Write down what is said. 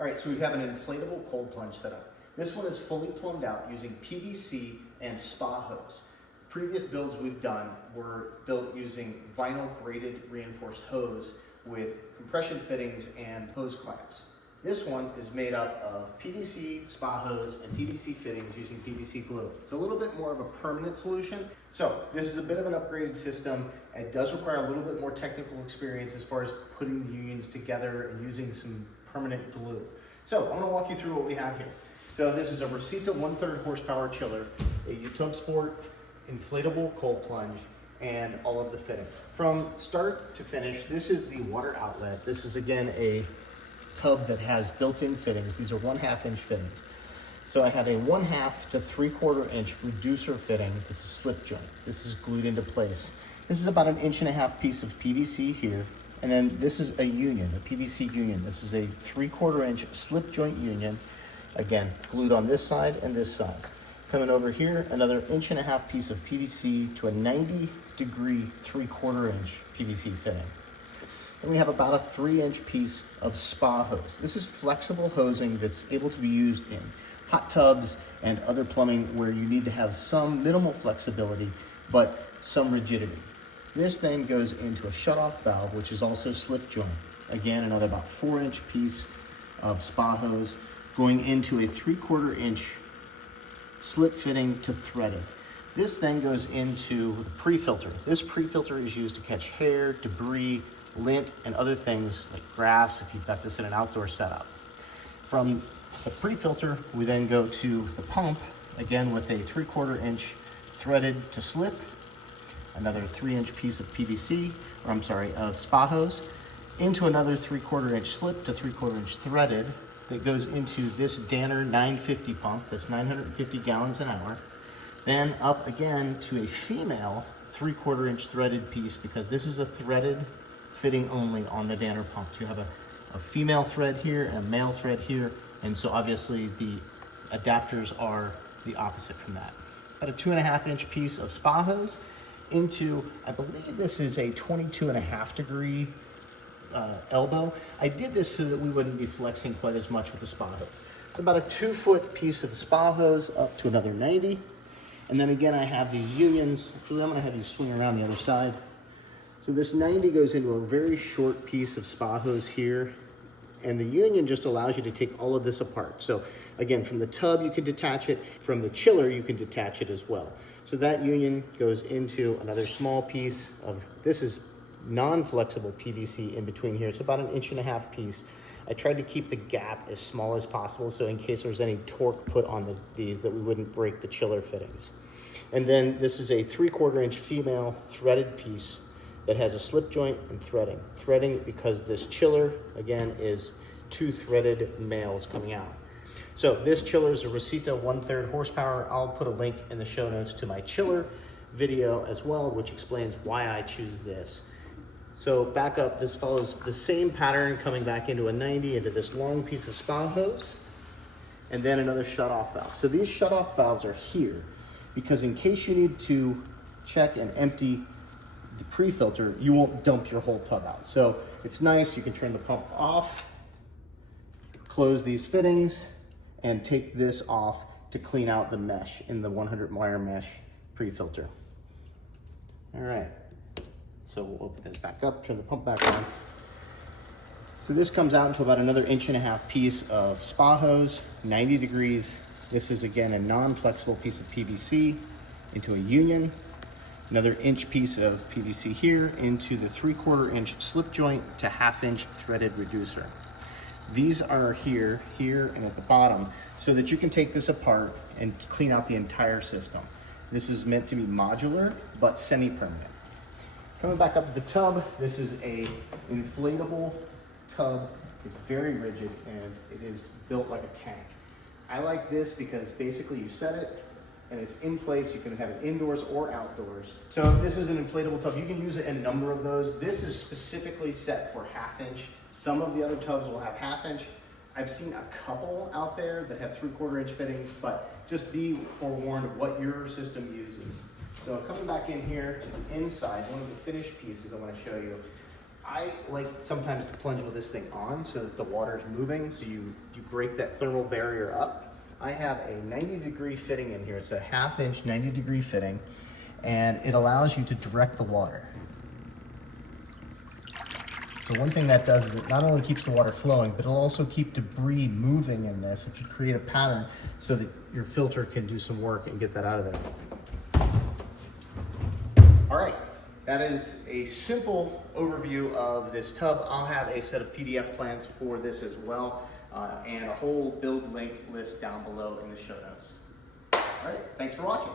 All right, so we have an inflatable cold plunge setup. This one is fully plumbed out using PVC and Spa Hose. Previous builds we've done were built using vinyl braided reinforced hose with compression fittings and hose clamps. This one is made up of PVC Spa Hose and PVC fittings using PVC glue. It's a little bit more of a permanent solution. So this is a bit of an upgraded system. It does require a little bit more technical experience as far as putting the unions together and using some permanent glue. So I'm gonna walk you through what we have here. So this is a Rosita 1/3 horsepower chiller, a Utub Sport inflatable cold plunge, and all of the fittings. From start to finish, this is the water outlet. This is again a tub that has built-in fittings. These are 1/2 inch fittings. So I have a 1/2 to 3/4 inch reducer fitting. This is slip joint. This is glued into place. This is about an 1.5 inch piece of PVC here. And then this is a union, a PVC union. This is a 3/4 inch slip joint union. Again, glued on this side and this side. Coming over here, another 1.5 inch piece of PVC to a 90-degree 3/4 inch PVC fitting. And we have about a 3-inch piece of Spa Hose. This is flexible hosing that's able to be used in hot tubs and other plumbing where you need to have some minimal flexibility, but some rigidity. This then goes into a shutoff valve, which is also slip joint. Again, another about 4-inch piece of Spa Hose going into a 3/4 inch slip fitting to threaded. This then goes into the pre-filter. This pre-filter is used to catch hair, debris, lint, and other things like grass if you've got this in an outdoor setup. From the pre-filter, we then go to the pump, again with a 3/4 inch threaded to slip, another 3-inch piece of PVC, or I'm sorry, of Spa Hose, into another 3/4 inch slip to 3/4 inch threaded that goes into this Danner 950 pump, that's 950 gallons an hour. Then up again to a female 3/4 inch threaded piece, because this is a threaded fitting only on the Danner pumps. You have a female thread here and a male thread here, and so obviously the adapters are the opposite from that. About a 2.5 inch piece of Spa Hose into, I believe this is a 22.5 degree elbow. I did this so that we wouldn't be flexing quite as much with the Spa Hose. About a 2-foot piece of Spa Hose up to another 90. And then again, I have these unions. So I'm gonna have you swing around the other side. So this 90 goes into a very short piece of Spa Hose here. And the union just allows you to take all of this apart. So again, from the tub, you can detach it. From the chiller, you can detach it as well. So that union goes into another small piece of, this is non-flexible PVC in between here. It's about an 1.5 inch piece. I tried to keep the gap as small as possible, so in case there's any torque put on these, that we wouldn't break the chiller fittings. And then this is a 3/4 inch female threaded piece that has a slip joint and threading. Threading because this chiller, again, is 2 threaded males coming out. So this chiller is a Rosita 1/3 horsepower. I'll put a link in the show notes to my chiller video as well, which explains why I choose this. So back up, this follows the same pattern, coming back into a 90, into this long piece of Spa Hose, and then another shutoff valve. So these shutoff valves are here because in case you need to check and empty the pre-filter, you won't dump your whole tub out. So it's nice, you can turn the pump off, close these fittings, and take this off to clean out the mesh in the 100 wire mesh pre-filter. All right, so we'll open this back up, turn the pump back on. So this comes out into about another 1.5 inch piece of Spa Hose, 90 degrees. This is again a non-flexible piece of PVC into a union. Another inch piece of PVC here into the 3/4 inch slip joint to 1/2 inch threaded reducer. These are here, and at the bottom, so that you can take this apart and clean out the entire system. This is meant to be modular, but semi-permanent. Coming back up to the tub, this is a inflatable tub. It's very rigid, and it is built like a tank. I like this because basically you set it, and it's in place. You can have it indoors or outdoors. So this is an inflatable tub. You can use it in a number of those. This is specifically set for 1/2 inch. Some of the other tubs will have 1/2 inch. I've seen a couple out there that have 3/4 inch fittings, but just be forewarned of what your system uses. So coming back in here to the inside, one of the finished pieces I want to show you, I like sometimes to plunge with this thing on so that the water is moving, so you break that thermal barrier up. I have a 90-degree fitting in here. It's a 1/2 inch 90-degree fitting, and it allows you to direct the water. So one thing that does is it not only keeps the water flowing, but it'll also keep debris moving in this if you create a pattern so that your filter can do some work and get that out of there. All right, that is a simple overview of this tub. I'll have a set of PDF plans for this as well, and a whole build link list down below in the show notes. All right, thanks for watching.